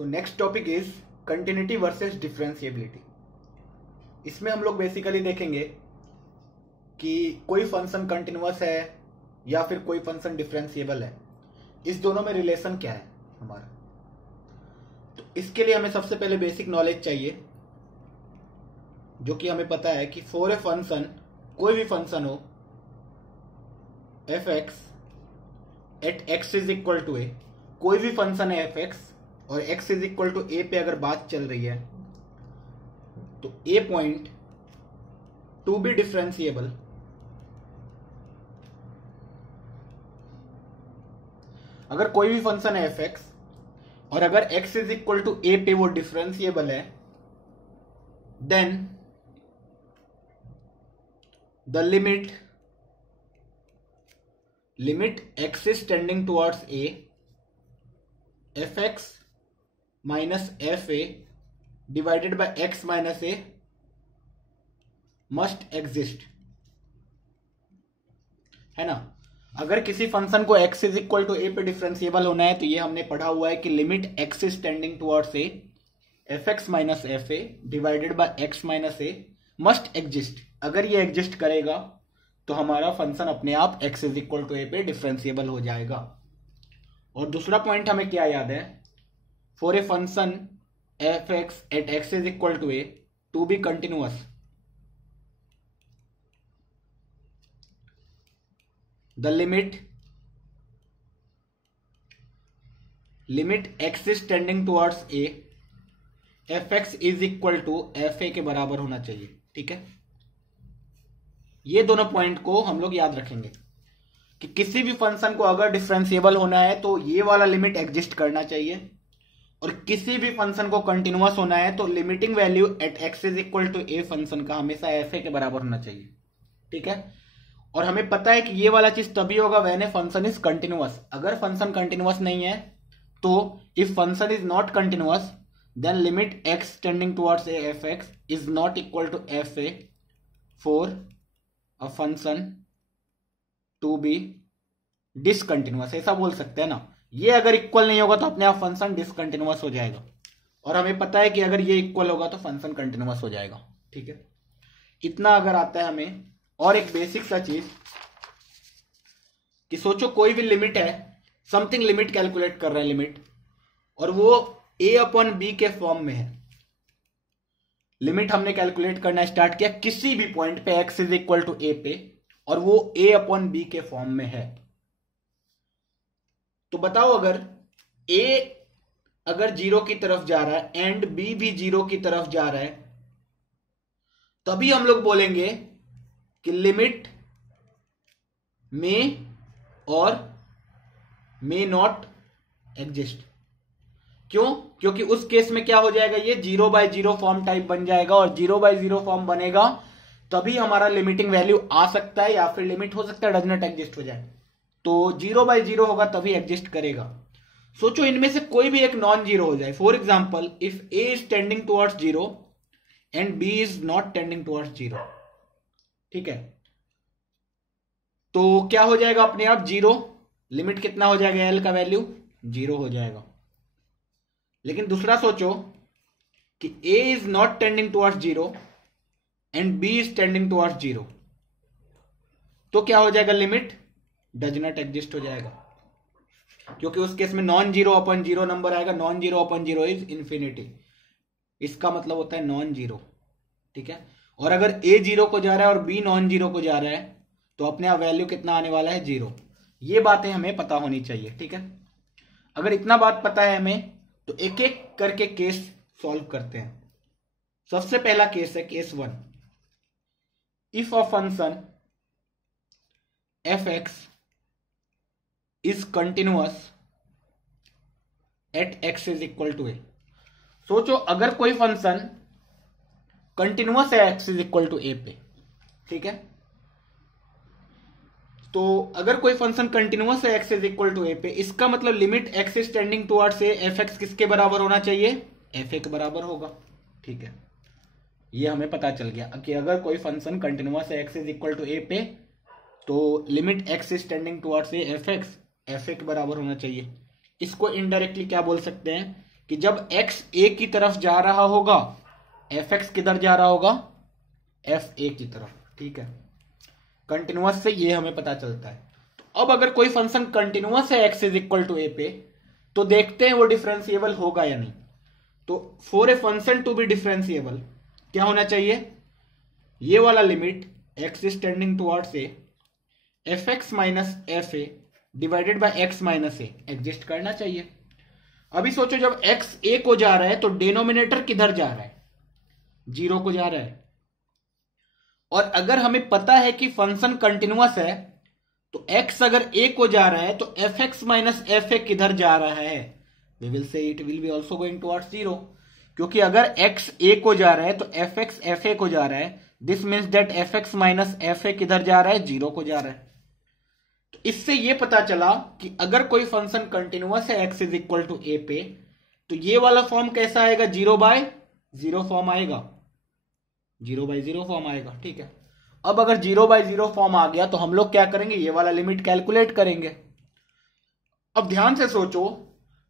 So next topic is continuity versus differentiability. इसमें हम लोग बेसिकली देखेंगे कि कोई फंक्शन कंटिन्यूअस है या फिर कोई फंक्शन डिफरेंशिएबल है, इस दोनों में रिलेशन क्या है हमारा। तो इसके लिए हमें सबसे पहले बेसिक नॉलेज चाहिए, जो कि हमें पता है कि फॉर ए फंक्शन, कोई भी फंक्शन हो F x at x is equal to A, कोई भी फंक्शन है एफ एक्स और x इज इक्वल टू ए पे अगर बात चल रही है तो A point to be differentiable अगर कोई भी फंक्शन है एफ एक्स और अगर x इज इक्वल टू ए पे वो डिफरेंशिएबल है, then the limit x is tending towards A F x minus F A divided by x minus a must exist, है ना। अगर किसी फंक्शन को x इज इक्वल टू ए पे डिफरेंशिएबल होना है तो ये हमने पढ़ा हुआ है कि limit x is tending towards A F x minus F A divided by x minus a must exist. अगर ये एग्जिस्ट करेगा तो हमारा फंक्शन अपने आप x इज इक्वल टू ए पे डिफरेंशिएबल हो जाएगा। और दूसरा पॉइंट हमें क्या याद है, for a function F x at x is equal to a to be continuous, the limit x is tending towards A F x is equal to F a के बराबर होना चाहिए। ठीक है, ये दोनों पॉइंट को हम लोग याद रखेंगे कि किसी भी फंक्शन को अगर डिफरेंशिएबल होना है तो ये वाला लिमिट एग्जिस्ट करना चाहिए, और किसी भी फंक्शन को कंटिन्यूअस होना है तो limiting value at x is equal to a function का हमेशा एफ ए के बराबर होना चाहिए। ठीक है, और हमें पता है कि ये वाला चीज तभी होगा when a function is continuous. अगर फंक्शन कंटिन्यूअस नहीं है तो if function is not continuous then limit x tending towards A F x is not equal to F a for a function to be discontinuous, ऐसा बोल सकते हैं ना। ये अगर इक्वल नहीं होगा तो अपने आप फंक्शन डिसकंटिन्यूअस हो जाएगा, और हमें पता है कि अगर ये इक्वल होगा तो फंक्शन कंटिन्यूअस हो जाएगा। ठीक है, इतना अगर आता है हमें। और एक बेसिक सा चीज कि सोचो कोई भी लिमिट है, समथिंग लिमिट कैलकुलेट कर रहे हैं लिमिट, और वो a अपॉन बी के फॉर्म में है। लिमिट हमने कैलकुलेट करना स्टार्ट किया किसी भी पॉइंट पे x इज इक्वल टू ए पे, और वो a अपॉन बी के फॉर्म में है। तो बताओ अगर a अगर जीरो की तरफ जा रहा है एंड b भी जीरो की तरफ जा रहा है, तभी हम लोग बोलेंगे कि लिमिट मे और मे नॉट एग्जिस्ट। क्यों? क्योंकि उस केस में क्या हो जाएगा, ये 0/0 फॉर्म टाइप बन जाएगा, और 0/0 फॉर्म बनेगा तभी हमारा लिमिटिंग वैल्यू आ सकता है, या फिर लिमिट हो सकता है डज नॉट एग्जिस्ट हो जाए। तो 0/0 होगा तभी एग्जिस्ट करेगा। सोचो इनमें से कोई भी एक नॉन जीरो हो जाए। For example if a is tending towards 0 and B is not tending towards 0, ठीक है, तो क्या हो जाएगा अपने आप 0, लिमिट कितना हो जाएगा, एल का वैल्यू 0 हो जाएगा। लेकिन दूसरा सोचो कि A is not tending towards 0 and B is tending towards 0, तो क्या हो जाएगा, लिमिट डज नॉट एग्जिस्ट हो जाएगा, क्योंकि उस केस में non zero upon zero number आएगा। Non zero upon zero is infinity, इसका मतलब होता है नॉन जीरो। ठीक है, और अगर ए जीरो को जा रहा है और बी नॉन जीरो को जा रहा है तो अपने आप वैल्यू कितना आने वाला है, 0। ये बातें हमें पता होनी चाहिए। ठीक है, अगर इतना बात पता है हमें तो एक एक करके केस सॉल्व करते हैं। सबसे पहला केस है case 1। If a function F x is continuous at x is equal to A. सोचो अगर कोई फंक्शन कंटिन्यूअस है एक्स इज इक्वल टू ए पे, ठीक है, तो अगर कोई फंक्शन कंटिन्यूअस है एक्स इज इक्वल टू ए पे, इसका मतलब limit x is tending towards A F X किसके बराबर होना चाहिए, एफ ए के बराबर होगा। ठीक है, ये हमें पता चल गया कि अगर कोई फंक्शन कंटिन्यूअस है एक्स इज इक्वल टू ए पे तो limit x is tending towards A F x F a के बराबर होना चाहिए। इसको इनडायरेक्टली क्या बोल सकते हैं कि जब x a की तरफ जा रहा होगा, fx किधर जा रहा होगा, f a की तरफ। ठीक है, कंटिन्यूअस से ये हमें पता चलता है। तो अब अगर कोई फंक्शन कंटिन्यूअस है x is equal to a पे, तो देखते हैं वो डिफरेंशिएबल होगा या नहीं। तो for a function to be differentiable क्या होना चाहिए, ये वाला limit x is tending towards a, fx minus F A divided by x minus a exist करना चाहिए। अभी सोचो जब x a को जा रहा है तो डिनोमिनेटर किधर जा रहा है, 0 को जा रहा है। और अगर हमें पता है कि फंक्शन कंटिन्यूअस है तो x अगर a को जा रहा है तो fx माइनस एफ ए किधर जा रहा है, we will say it will be also going towards 0, क्योंकि अगर x a को जा रहा है तो fx एफ ए को जा रहा है। This means that fx minus F A किधर जा रहा है, 0 को जा रहा है। तो इससे यह पता चला कि अगर कोई फंक्शन कंटिन्यूअस है x is equal to a पे, तो ये वाला फॉर्म कैसा आएगा, 0/0 फॉर्म आएगा, 0/0 फॉर्म आएगा। ठीक है, अब अगर 0/0 फॉर्म आ गया तो हम लोग क्या करेंगे, ये वाला लिमिट कैलकुलेट करेंगे। अब ध्यान से सोचो,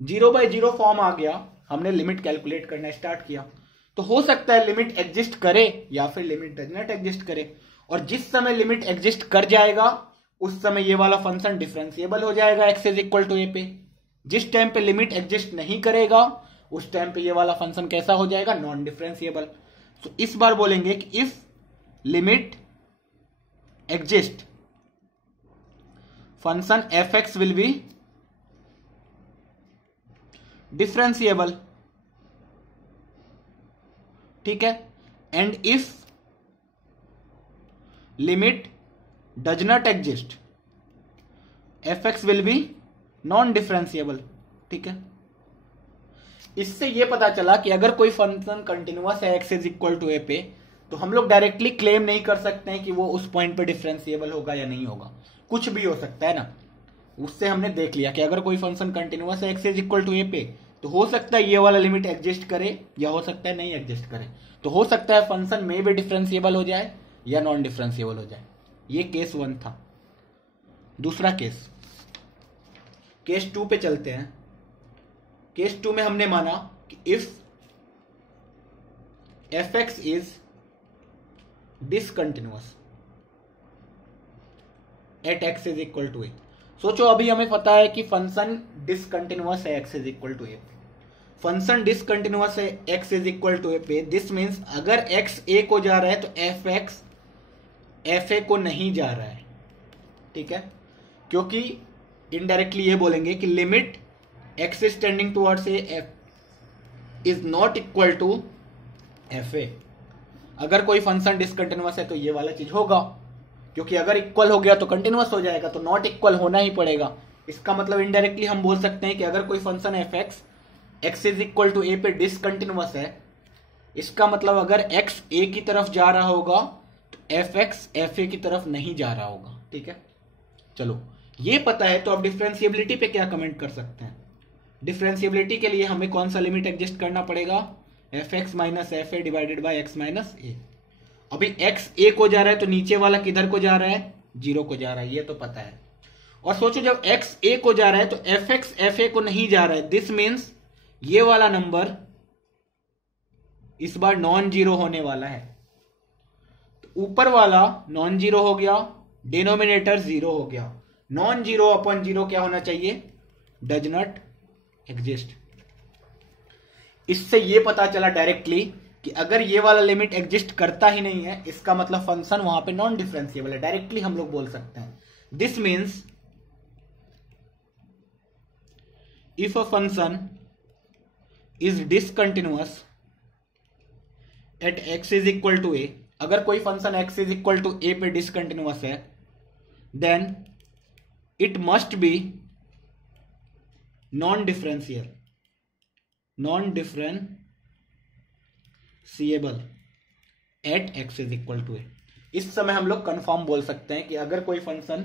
0/0 फॉर्म आ गया, हमने लिमिट कैलकुलेट करना स्टार्ट किया, तो हो सकता है लिमिट एग्जिस्ट करे या फिर लिमिट डज नॉट एग्जिस्ट करे। और जिस समय लिमिट एग्जिस्ट कर जाएगा उस समय ये वाला फंक्शन डिफरेंशिएबल हो जाएगा x is equal to a पे। जिस टाइम पे लिमिट एग्जिस्ट नहीं करेगा उस टाइम पे ये वाला फंक्शन कैसा हो जाएगा, नॉन डिफरेंशिएबल। तो इस बार बोलेंगे कि if limit exist function fx will be differentiable. ठीक है, and if limit does not exist fx will be non differentiable. ठीक है, इससे यह पता चला कि अगर कोई फंक्शन कंटिन्यूअस है x is equal to a पे, तो हम लोग डायरेक्टली क्लेम नहीं कर सकते हैं कि वो उस पॉइंट पे डिफरेंशिएबल होगा या नहीं होगा, कुछ भी हो सकता है ना। उससे हमने देख लिया कि अगर कोई फंक्शन कंटिन्यूअस है x is equal to a पे, तो हो सकता है ये वाला लिमिट एग्जिस्ट करे या हो सकता है नहीं एग्जिस्ट करे। तो हो सकता है फंक्शन में भी डिफरेंशिएबल हो जाए या नॉन डिफरेंशिएबल हो जाए। ये केस 1 था। दूसरा केस 2 पे चलते हैं। केस 2 में हमने माना कि if fx is discontinuous at x is equal to a। सोचो अभी हमें पता है कि फंक्शन डिसकंटिन्यूअस है x is equal to a। Function discontinuous है x is equal to a पे। दिस मीन्स अगर x a को जा रहा है तो fx एफ ए को नहीं जा रहा है। ठीक है, क्योंकि इनडायरेक्टली ये बोलेंगे कि limit x is tending towards A f is not equal to F a. अगर कोई फंक्शन डिसकंटिन्यूअस है तो ये वाला चीज होगा, क्योंकि अगर इक्वल हो गया तो कंटिन्यूअस हो जाएगा, तो नॉट इक्वल होना ही पड़ेगा। इसका मतलब इनडायरेक्टली हम बोल सकते हैं कि अगर कोई function F x is equal to ए पे डिसकंटिन्यूअस है, इसका मतलब अगर एक्स ए की तरफ जा रहा होगा तो एफ एक्स एफ ए की तरफ नहीं जा रहा होगा। ठीक है, चलो ये पता है, तो अब डिफरेंशिएबिलिटी पे क्या कमेंट कर सकते हैं। डिफरेंशिएबिलिटी के लिए हमें कौन सा लिमिट एग्जिस्ट करना पड़ेगा, F x minus F A divided by X minus A. अभी एक्स ए को जा रहा है तो नीचे वाला किधर को जा रहा है, 0 को जा रहा है, ये तो पता है। और सोचो जब एक्स ए को जा रहा है तो एफ एक्स एफ ए को नहीं जा रहा है। दिस मीन्स ये वाला नंबर इस बार नॉन जीरो होने वाला है। तो ऊपर वाला नॉन जीरो हो गया, डिनोमिनेटर 0 हो गया। नॉन जीरो अपॉन 0 क्या होना चाहिए, डज नॉट एग्जिस्ट। इससे ये पता चला डायरेक्टली कि अगर ये वाला लिमिट एग्जिस्ट करता ही नहीं है, इसका मतलब फंक्शन वहां पे नॉन डिफरेंशिएबल है। डायरेक्टली हम लोग बोल सकते हैं this means if a function is discontinuous at x is equal to A, अगर कोई function X is equal to ए पे डिसकंटिन्यूअस है, then it must be non differential at x is equal to A. इस समय हम लोग confirm बोल सकते हैं कि अगर कोई फंक्शन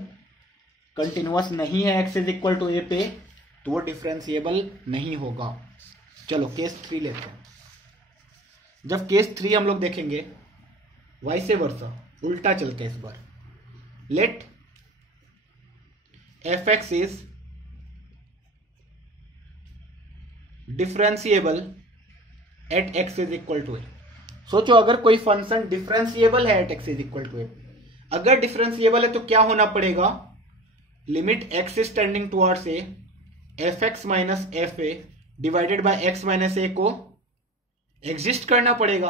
कंटिन्यूअस नहीं है एक्स इज इक्वल टू ए पे, तो वो डिफरेंशिएबल नहीं होगा। चलो केस 3 लेते हैं। जब केस 3 हम लोग देखेंगे, वाइसे वर्सा, उल्टा चलते हैं इस बार। Let F x is differentiable at x is equal to A. सोचो अगर कोई फंक्शन डिफरेंशिएबल है at x is equal to A, अगर डिफरेंशिएबल है तो क्या होना पड़ेगा, limit x is tending towards A F x minus F A divided by x minus A को एग्जिस्ट करना पड़ेगा,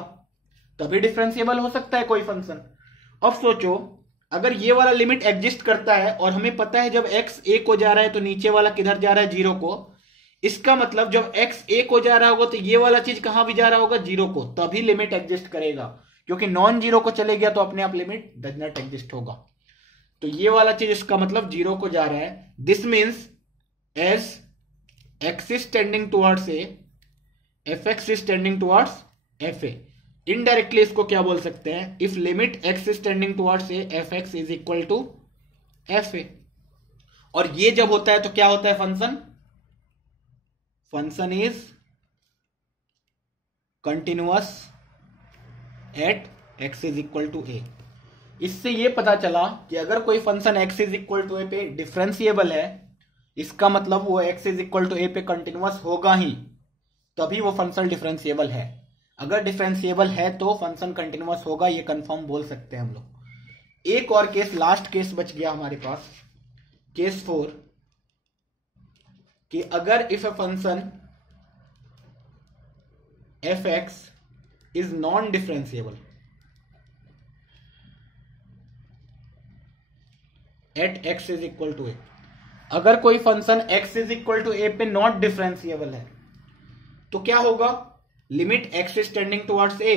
तभी डिफरेंशिएबल हो सकता है कोई फंक्शन। अब सोचो अगर ये वाला लिमिट एग्जिस्ट करता है और हमें पता है जब x a को जा रहा है तो नीचे वाला किधर जा रहा है, जीरो को, इसका मतलब जब x a को जा रहा होगा तो ये वाला चीज कहां भी जा रहा होगा, जीरो को, तभी लिमिट एग्जिस्ट करेगा। क्योंकि नॉन जीरो को चले गया तो अपने आप लिमिट डज नॉट एग्जिस्ट होगा। तो ये वाला चीज इसका मतलब जीरो को जा रहा है। This means as x is tending towards A F x is tending towards F A. Indirectly इसको क्या बोल सकते हैं, if limit x is tending towards A F x is equal to F A. और ये जब होता है तो क्या होता है, function is continuous at x is equal to A. इससे ये पता चला कि अगर कोई function x is equal to ए पे डिफरेंशिएबल है, इसका मतलब वो x इज इक्वल टू ए पे कंटिन्यूअस होगा ही, तभी वो फंक्शन डिफरेंशिएबल है। अगर डिफरेंशिएबल है तो फंक्शन कंटिन्यूअस होगा, ये कंफर्म बोल सकते हैं हम लोग। एक और केस, लास्ट केस बच गया हमारे पास, केस 4, कि अगर if a function F x is non differentiable at x is equal to A. अगर कोई function x is equal to ए पे नॉट डिफरेंशिएबल है तो क्या होगा, limit x is tending towards A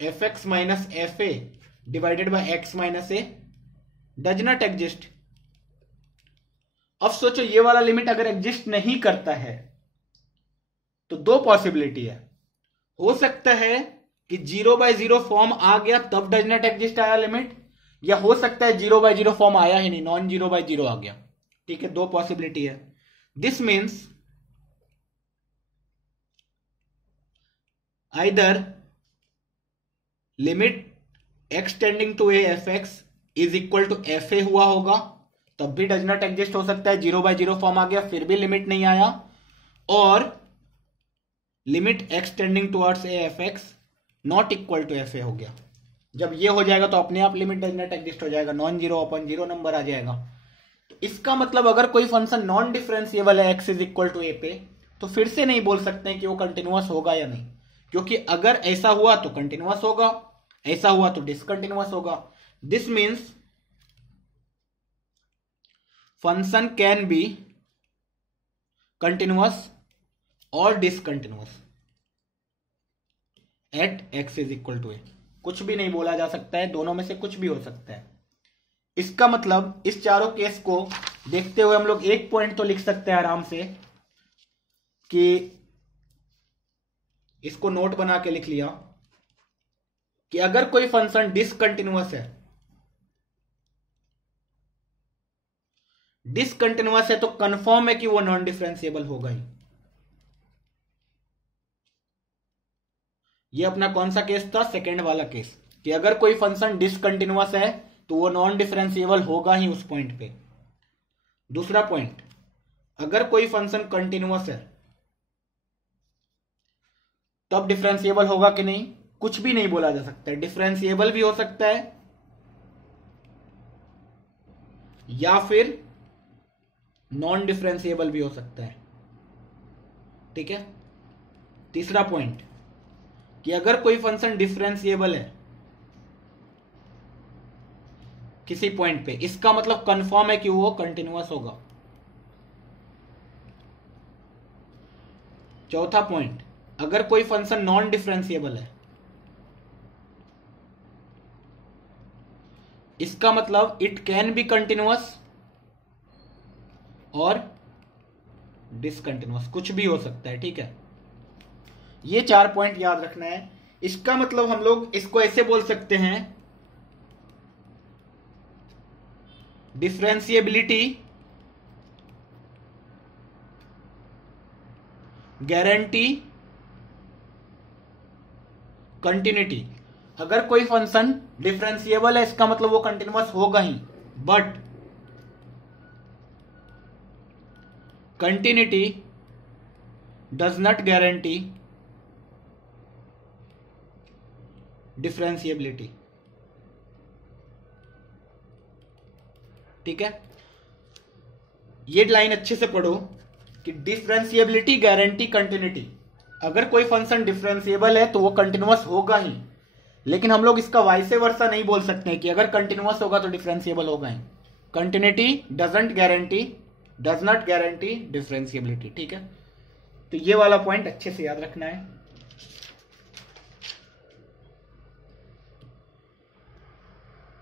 F x minus F A divided by x minus A does not exist. अब सोचो ये वाला लिमिट अगर एग्जिस्ट नहीं करता है तो दो पॉसिबिलिटी है, हो सकता है कि 0/0 फॉर्म आ गया तब डज नॉट एग्जिस्ट आया लिमिट, या हो सकता है 0/0 फॉर्म आया ही नहीं, नॉन 0/0 आ गया। ठीक है, दो पॉसिबिलिटी है। This means either limit x tending to a f x is equal to F a हुआ होगा, तब भी डज नॉट एग्जिस्ट हो सकता है, 0/0 फॉर्म आ गया फिर भी लिमिट नहीं आया, और limit x tending towards A F x not equal to F a हो गया। जब ये हो जाएगा तो अपने आप लिमिट डज नॉट एग्जिस्ट हो जाएगा, non zero upon zero number आ जाएगा। तो इसका मतलब अगर कोई फंक्शन नॉन डिफरेंशिएबल है x इज इक्वल टू ए पे, तो फिर से नहीं बोल सकते हैं कि वो कंटिन्यूअस होगा या नहीं, क्योंकि अगर ऐसा हुआ तो कंटिन्यूअस होगा, ऐसा हुआ तो डिसकंटिन्यूअस होगा। This means function can be continuous और discontinuous at x is equal to A. कुछ भी नहीं बोला जा सकता है, दोनों में से कुछ भी हो सकता है। इसका मतलब इस चारों केस को देखते हुए हम लोग एक पॉइंट तो लिख सकते हैं आराम से, कि इसको नोट बना के लिख लिया कि अगर कोई फंक्शन डिसकंटिन्यूअस है, डिसकंटिन्यूअस है तो कंफर्म है कि वो नॉन डिफरेंशिएबल होगा ही। ये अपना कौन सा केस था, सेकेंड वाला केस, कि अगर कोई फंक्शन डिसकंटिन्यूअस है तो वो नॉन डिफरेंशिएबल होगा ही उस पॉइंट पे। दूसरा पॉइंट, अगर कोई फंक्शन कंटिन्यूअस है तब डिफरेंशिएबल होगा कि नहीं, कुछ भी नहीं बोला जा सकता है। डिफरेंशिएबल भी हो सकता है या फिर नॉन डिफरेंशिएबल भी हो सकता है। ठीक है। तीसरा पॉइंट, कि अगर कोई फंक्शन डिफरेंशिएबल है किसी पॉइंट पे, इसका मतलब कंफर्म है कि वो कंटिन्यूअस होगा। चौथा पॉइंट, अगर कोई फंक्शन नॉन डिफरेंशिएबल है, इसका मतलब इट कैन बी कंटिन्यूअस और डिसकंटिन्यूअस, कुछ भी हो सकता है। ठीक है, ये 4 पॉइंट याद रखना है। इसका मतलब हम लोग इसको ऐसे बोल सकते हैं, डिफरेंशिएबिलिटी गारंटी कंटिन्यूटी। अगर कोई फंक्शन डिफरेंशिएबल है इसका मतलब वो कंटिन्यूअस होगा ही, but continuity does not guarantee differentiability. ठीक है, ये लाइन अच्छे से पढ़ो कि डिफरेंशिएबिलिटी गारंटी कंटिन्यूटी। अगर कोई फंक्शन डिफरेंशिएबल है तो वो कंटिन्यूअस होगा ही, लेकिन हम लोग इसका वाइसे वर्सा नहीं बोल सकते कि अगर कंटिन्यूअस होगा तो डिफरेंशिएबल होगा ही। Continuity does not guarantee differentiability. ठीक है, तो ये वाला पॉइंट अच्छे से याद रखना है।